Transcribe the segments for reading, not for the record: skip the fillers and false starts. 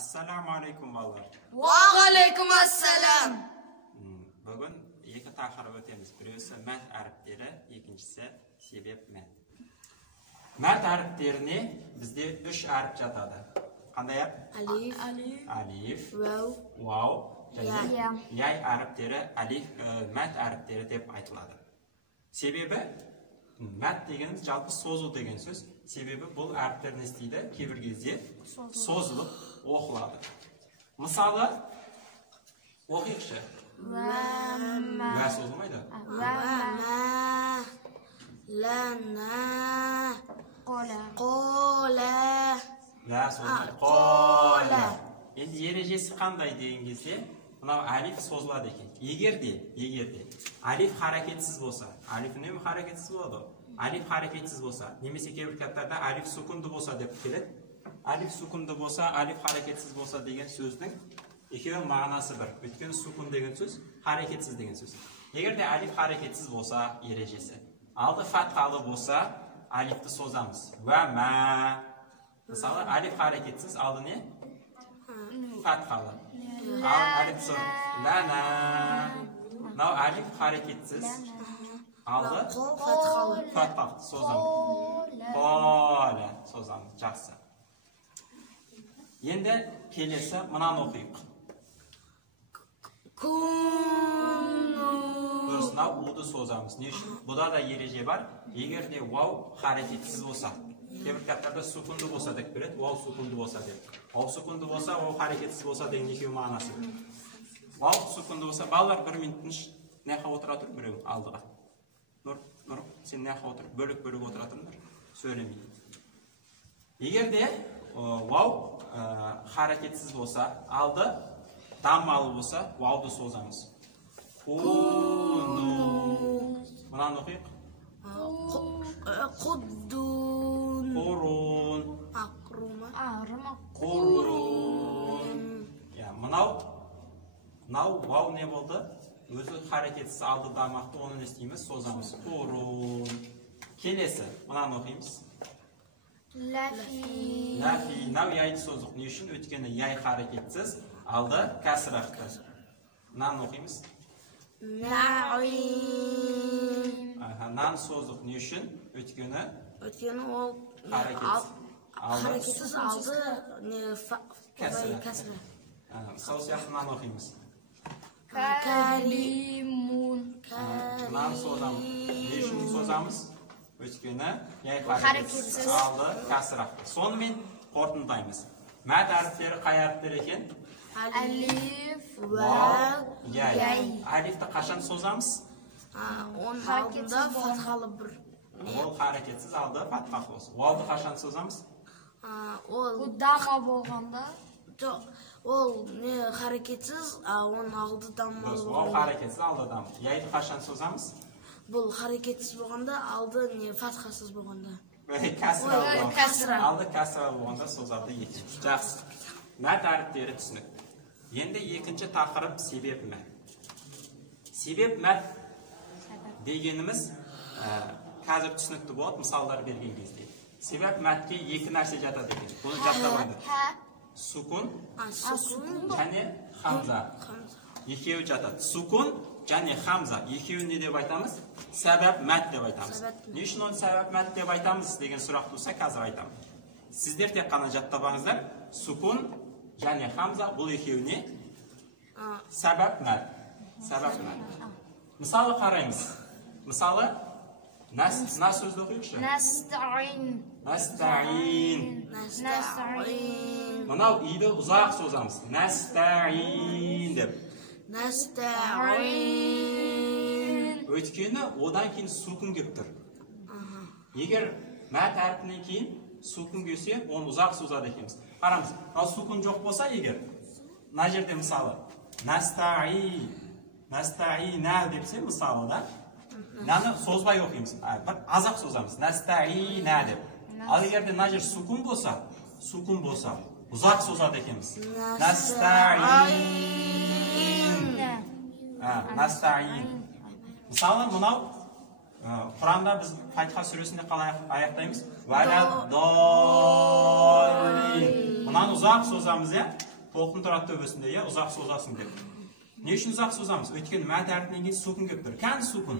Assalamu alaikum ballar. Wa alaikum assalam. Bugün iki taqirib o'tamiz. Birisi mat harflari, ikkinchisi sebep mat. Mat harflarini bizda 3 harf yotadi. Qanday harf? Alif, Alif, vav, және yay harflari alif mat harflari deb aytiladi. Sebebi mat deganimiz жалпы so'zu degan so'z. Sebebi bu harflar ne isteydi? Кейбір кезде sozulib o'qiladi. Мысалы, o'qiyықшы. Va sozulmaydi. va ma lana qola Va sozulmaydi. Qola. Endi erejesi qanday degan кезде, mынау alif sozuladi ekan. Егерде alif harakatsiz bo'lsa, alif nima harakatsiz bo'ladi? Alif harakatsiz bo'lsa, немесе кейбір кітаптарда alif sukundu bo'lsa deb keladi. Alif sukundu bo'lsa, alif harakatsiz bo'lsa degan so'zning ikkovi ma'nosi bir. Өйткені sukun degan so'z harakatsiz degan so'z. Agarda alif harakatsiz bo'lsa, erejesi. Aldi fathali bo'lsa, alifni sozamiz. Va ma. Мысалы, alif harakatsiz, aldi ne? Fathali. Alif so'z. Lana. Now alif harakatsiz. Aldı fathali sozamiz. Qola sozamiz. Жақсы. Endi kelesi mınani o'qiylik. Burasına u'du sozamiz. Ne үшін? Buda da ereje var. Егерде vav harakatsiz bo'lsa, кейбір кітаптарда sukundu bo'lsa deb beradi. Vav sukundu bo'lsa deb. Vav sukundu bo'lsa, vav harakatsiz bo'lsa degan ikki ma'nosi bor. Vav sukundu bo'lsa, ballar 1 minutni naqa o'tira turib birev aldiga. Nur, sen naqa o'tirib bölük o'tira turibdir. Söylemeyin. Егерде vav harakatsiz bo'lsa, aldı dammalı bo'lsa, vavdu sozamiz. Kunu. Mınani o'qiylik. Quddun Qurun. Qurun. Ya, mınау vav ne bo'ldi? O'zi harakatsiz aldı damaqni onu ne isteymiz? Sozamiz. Qurun. Kelesi. Mınani o'qiymiz. Lafi. Nav yayni so'zliq. Ne үшін? Өйткені yay harakatsiz, aldı kasraxti. Mınani o'qiymiz. Na'im. Nan so'zliq. Ne үшін? Өйткені ol harakatsiz aldı kasra. Сол сияқты mınani o'qiymiz. Karimun. Nan sozamiz. Ne үшін sozamiz? Өйткені yay harakatsiz aldı kasraxti. Сонымен қорытындылаймыз. Мат harflari qay harflar ekan? Alif, vav, yay. Alifni qachon sozamiz? Onun aldında fathalı bir. Ol harakatsiz aldı fathali bo'lsin. Vavni qachon sozamiz? Bu dama bo'lganda. Ol ne harakatsiz, onun aldı dammalı bo'lsin. bo'lganda. Vav harakatsiz aldı dam. Yayni qachon sozamiz? Bu harakatsiz bo'lganda, aldı ne fathasız bo'lganda. Kasra. Aldı kasra bo'lganda sozadi ekan. Yaxshi. Mat harflari tushundik. Endi ikkinchi taqirib sebep mat. Sebep mat deganimiz hozir tushunibdi bo'ladi, misollar bergan кезде. Sebep matga ikki narsa yotadi ekan. Buni jadvalda. Sukun және hamza. Ikkovi yotadi. Sukun және hamza. Ikkovini deb aytamiz? Sabab mat deb aytamiz. Ne үшін оны sabab mat deb aytamiz degan so'roq bo'lsa, hozir aytaman. Sizlar tek qana jadvalingizlar sukun және hamza бұл ikkovini sabab mat. Мысалы qaraymiz. Мысалы nas so'zni o'qiylikchi. Nasta'in. Mınау i'ni uzoq sozamiz. Nasta'in deb. Өйткені одан кейін sukun kelib тұр. Егер mat harfinden кейін sukun kelсе, оны uzoq sozadi ekенбіз. Қараңыз, ал sukun жоқ болса, егер мына жерде мысалы Nasta'ina депсе, мысалы да, наны созбай оқимыз. Бір азақ созамыз. Nasta'ina деп. Ал егерде мына жер sukun болса, uzoq sozadi ekенбіз. Nasta'in. Мысалы, мынау Құранда біз Фатиха сүресінде қалай аяқтаймыз? Валя доллин. Мынаны ұзақ созамыз, толқын тұрады төбесінде, иә, ұзақ созасың деп. Не үшін ұзақ созамыз? Өйткені мә әрпінен кейін сукун келіп тұр. Кән сукун.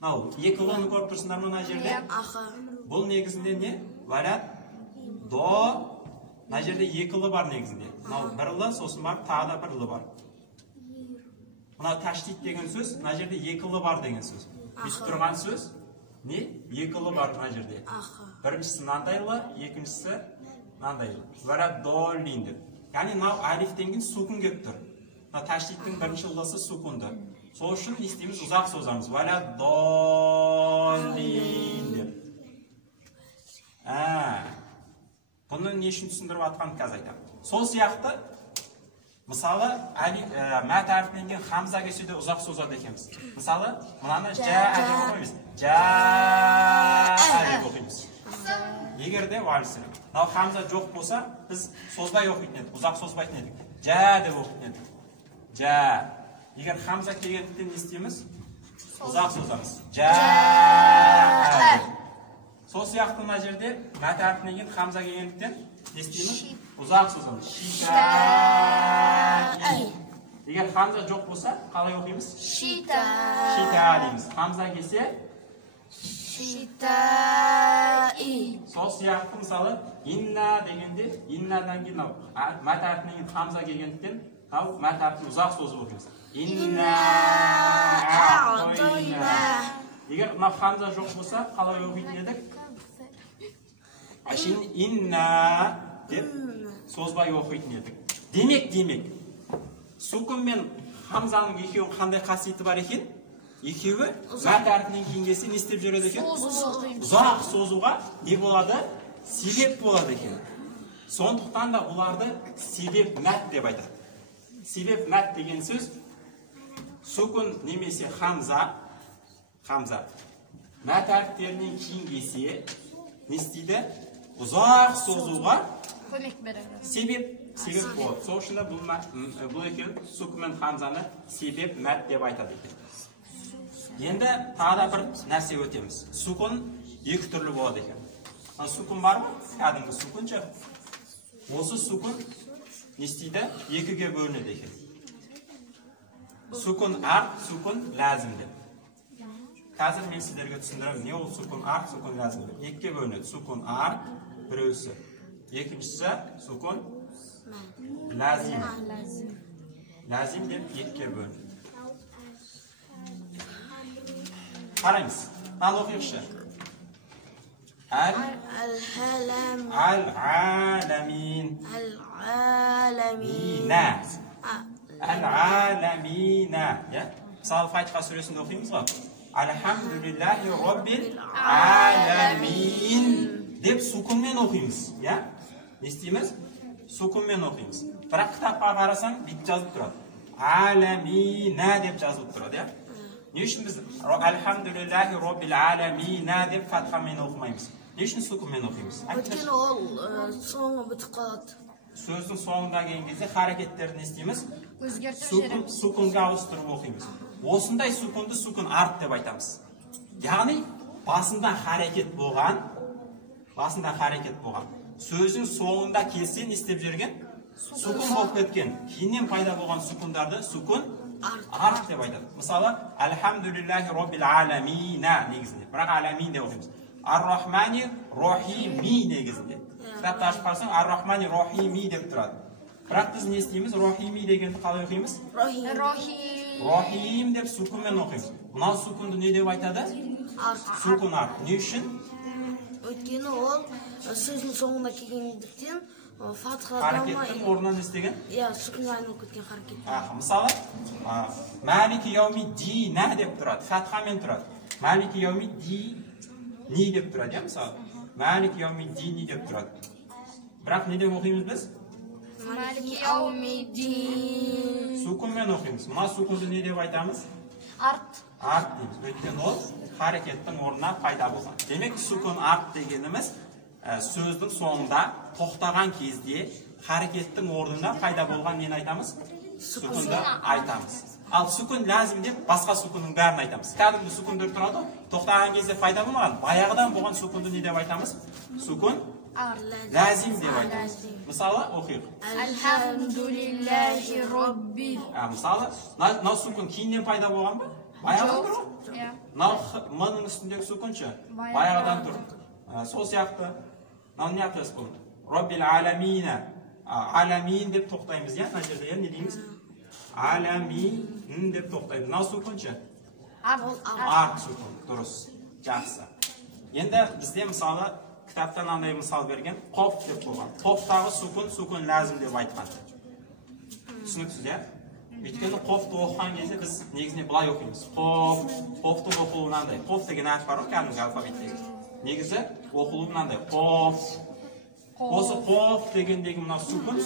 Мынау екі лоны көріп тұрсыңдар мына жерде. Бұл негізінде не? Валят, до. Мына жерде екі лы бар негізінде. Мынау бір лы, сосын бар, тағы да бір лы бар. Мынау таштит деген сөз, мына жерде екі лы бар деген сөз. Бүйтіп тұрған сөз не? Екі лы бар мына жерде. Біріншісі мынандай лы, екіншісі мынандай лы. Валят доллин деп. Яғни мынау алифтен кейін сукун келіп тұр. Мына таштиттің бірінші лысы сукунды. Сол үшін не істейміз? Ұзақ созамыз. Валят доллин деп. Бұны не үшін түсіндіріп атқанын қазір айтамын. Сол сияқты, мысалы, мәт әрпінен кейін хамза келсе де ұзақ созады екенбіз. Мысалы, мынаны жә деп оқимыз. Жә деп оқимыз. Егер де вальсір. Мынау хамза жоқ болса, біз созбай оқитын едік, ұзақ созбайтын едік. Жә деп оқитын едік. Жә. Егер хамза келгендіктен не істейміз? Ұзақ созамыз. Жә. Сол сияқты мына жерде мәт әрпінен кейін хамза келгендіктен не істейміз? Ұзақ созамыз. Шита. Егер хамза жоқ болса, қалай оқимыз? Шита. Шита дейміз. Хамза келсе? Шита. Сол сияқты мысалы, инна дегенде, иннадан кейін мәт әрпінен кейін хамза келгендіктен мәт әрпін ұзақ созып оқимыз. Инна. Егер мына хамза жоқ болса, қалай оқитын едік? Инна деп созбай оқитын едік. Демек, сукун мен хамзаның екеуінің қандай қасиеті бар екен? Екеуі мәт әрпінен кейін келсе не істеп жүреді екен? Ұзақ созуға не болады? Себеп болады екен. Сондықтан да оларды себеп мәт деп айтады. Себеп мәт деген сөз сукун немесе хамза мәт әріптерінен кейін келсе не істейді? Ұзақ созуға себеп болады. Сол үшін бұл екен сукун мен хамзаны себеп мәт деп айтады екен. Енді тағы да бір нәрсе өтеміз. Сукун екі түрлі болады екен. Сукун бар ма? Кәдімгі сукун жоқ. Осы сукун не істейді? Екіге бөлінеді екен. Сукун арт, сукун ләзім деп. Қазір мен сіздерге түсіндіремін. Не ол сукун арт, сукун ләзім деп. Екіге бөлінеді. Сукун арт, біреусі. Екіншісі сукун ләзім. Ләзім деп екіге бөлінеді. Қараймыз. Ал оқиықшы. Әл-әламин. Әл-әламина. Мысалы, Фатиха сүресінде оқимыз ғой. Алхамдулиллахи роббил әламин деп сукунмен оқимыз. Не істейміз? Сукунмен оқимыз. Бірақ кітапқа қарасаң, бүйтіп жазылып тұрады. Әламина деп жазылып тұрады. Не үшін біз Алхамдулиллахи роббил әламина деп фатхамен оқымаймыз? Не үшін сукунмен оқимыз? Өйткені ол соңы бітіп қалады. Сөздің соңында келген кезде харакеттерін естейміз. Сукунға ауыстырып оқимыз. Осындай сукунды сукун арт деп айтамыз. Яғни басында харекет болған, сөздің соңында келсе не істеп жүрген? Сукун болып кеткен. Кейіннен пайда болған сукундарды сукун арт деп айтады. Мысалы, Алхамдулиллахи роббил әламина негізінде. Бірақ әламин деп оқимыз. Ар-Рахмани Рахими негізінде. Кітапты ашып қарасаң, Ар-Рахмани Рахими деп тұрады. Бірақ біз не істейміз? Рахими дегенді қалай оқимыз? Рахим деп сукунмен оқимыз. Мынау сукунды не деп айтады? Сукун арт. Не үшін? Өйткені ол сөздің соңына келгендіктен харекеттің орнынан істеген? Сукунға айналып кеткен харекет. Мысалы, Малики яуми дина деп тұрады. Фатхамен тұрады. Малики яуми дини деп тұрады. Мысалы, Малики яуми дини деп тұрады. Бірақ не деп оқимыз біз? Малики яуми дин. Сукунмен оқимыз. Мына сукунды не деп айтамыз? Арт. Арт дейміз. Өйткені ол харекеттің орнына пайда болған. Демек, сукун арт дегеніміз сөздің соңында тоқтаған кезде харекеттің орнында пайда болған нені айтамыз? Сукунды айтамыз. Ал сукун ләзім деп басқа сукунның бәрін айтамыз. Кәдімгі сукундар тұрады, тоқтаған кезде пайда болмаған. Баяғыдан болған сукунды не деп айтамыз? Сукун Ләзим деп айтамыз. Мысалы, оқиық. Алхамдулиллахи роббил. Мысалы, мынау сүкін кейіннен пайда болған ба? Баяғыдан тұр ғой? Мынау м-ның үстіндегі сүкінші? Баяғыдан тұр. Сол сияқты, мынау не айтасыз бұл? Роббил аламина. Аламин деп тоқтаймыз, я? Мына жерде не дейміз? Аламин деп тоқтаймыз. Мынау сүкінші? Арт сүкін. Дұрыс. Жақсы. Енді бізде мысалы кітаптан андай мысал берген, қоф деп болған. Қофтағы сүкін ләзім деп айтқан. Түсініксіз, я? Өйткені қофты оқыған кезде біз негізіне былай оқимыз. Қофты оқылуы мынандай. Қоф деген әріп бар ғой, кәдімгі алфавиттегі. Негізі оқылуы мынандай. Қоф. Осы қоф дегендегі мына сүкін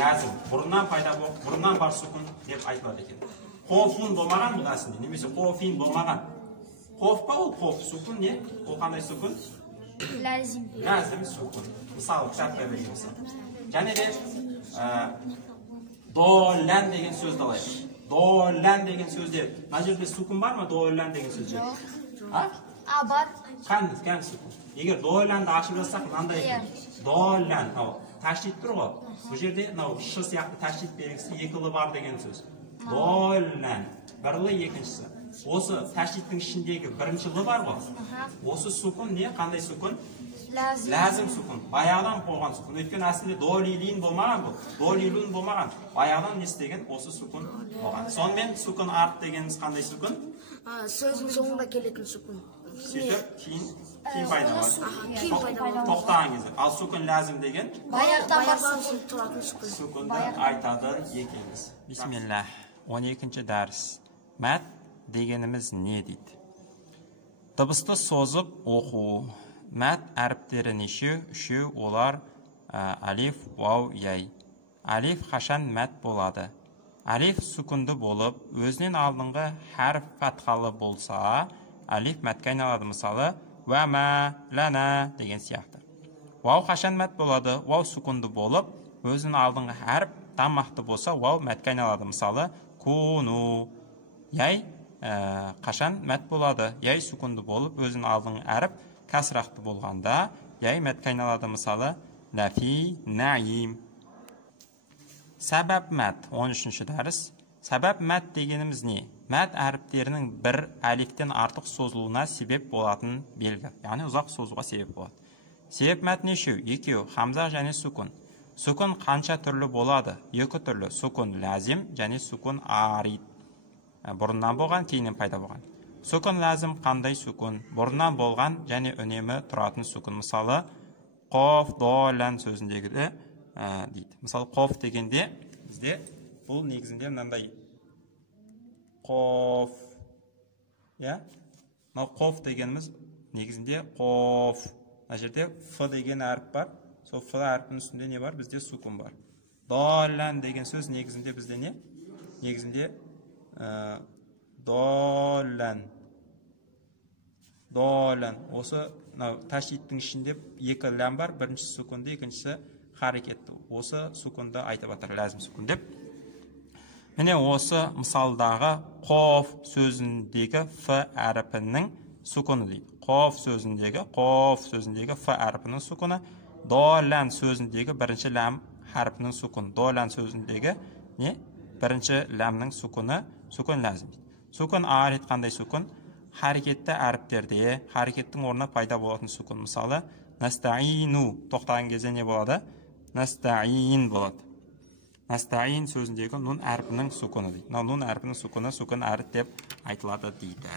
ләзім. Бұрыннан пайда болып, бұрыннан бар сүкін деп айтылады екен. Қофын болмаған бұл әсінде, немесе қофин болмаған. Қоф па ол қоф, сүкін не? Ол қандай сүкін? Ләзім. Ләзім сүкін. Мысалы, кітапқа берген мысал. Және де доллән деген сөзді алайық. Доллән деген сөзде, мына жерде сүкін бар ма доллән деген сөзде? Бар. Қанды сүкін. Егер долләнді ашып жазсақ, мынандай екен. Доллән, тәшдид тұр ғой. Бұл жерде ш сияқты тәшдид белгісі екілі бар деген сөз. Доллән, бірлі екіншісі. Осы тәшдидтің ішіндегі бірінші лы бар ғой. Осы сүкін не? Қандай сүкін? Ләзім сүкін. Баяғыдан қойған сүкін. Өйткені әсілде долилин болмаған бұл. Долилун болмаған. Баяғыдан не істеген? Осы сүкін болған. Сонымен сүкін арт дегеніміз қандай сүкін? Сөздің соңында келетін сүкін. Сөйтіп, кейін пайда болады. Тоқтаған кезде. Ал сүкін ләзім деген? Баяғыдан тұратын сүкін. Сүкінді айтады екенбіз. Бисмилlah. 12-ші дәріс. Мәт дегеніміз не дейді? Дыбысты созып оқу. Мәт әріптері неше? Үшеу, олар алиф, вау, яй. Алиф қашан мәт болады? Алиф сүкінді болып, өзінен алдыңғы әріп фатхалы болса, алиф мәтке айналады. Мысалы, уә мә, ләнә деген сияқты. Вау қашан мәт болады? Вау сүкінді болып, өзінен алдыңғы әріп тамақты болса, вау мәтке айналады. Мысалы, куну. Яй қашан мәт болады? Яй сүкінді болып, өзінің алдыңғы әріп кәсірақты болғанда, яй мәтке айналады. Мысалы, нәфи, нәйим. Сәбәп мәт, 13-ші дәріс. Сәбәп мәт дегеніміз не? Мәт әріптерінің бір әлифтен артық созылуына себеп болатын белгі. Яғни ұзақ созуға себеп болады. Себеп мәт нешеу? Екеу, хамза және сүкін. Сүкін қанша түрлі болады? Екі түрлі. Сүкін ләзім және сүкін арид. Бұрыннан болған, кейінен пайда болған. Сүкін ләзім қандай сүкін? Бұрыннан болған және үнемі тұратын сүкін. Мысалы, қоф, долән сөзіндегіде дейді. Мысалы, қоф дегенде бізде бұл негізінде мынандай қоф. Мынау қоф дегеніміз негізінде қоф. Мына жерде ф деген әріп бар. Сол ф әріпінің үстінде не бар? Бізде сүкін бар. Долән деген сөз негізінде бізде не? Негізінде долән. Долән. Осы тәшдидтің ішінде екі ләм бар. Біріншісі сүкінді, екіншісі харекетті. Осы сүкінді айтып атыр, ләзім сүкін деп. Міне осы мысалдағы қоф сөзіндегі ф әріпінің сүкіні дейді. Қоф сөзіндегі ф әріпінің сүкіні. Долән сөзіндегі бірінші ләм әріпінің сүкіні. Долән сөзіндегі не? Бірінші ләмнің сүкіні, сүкін ләзім дейді. Сүкін арид қандай сүкін? Харекетті әріптерде, харекеттің орнына пайда болатын сүкін. Мысалы, настаину тоқтаған кезде не болады? Настаин болады. Настаин сөзіндегі нун әрпінің сүкіні дейді. Нун әрпінің сүкіні, сүкін әріп деп айтылады дейді.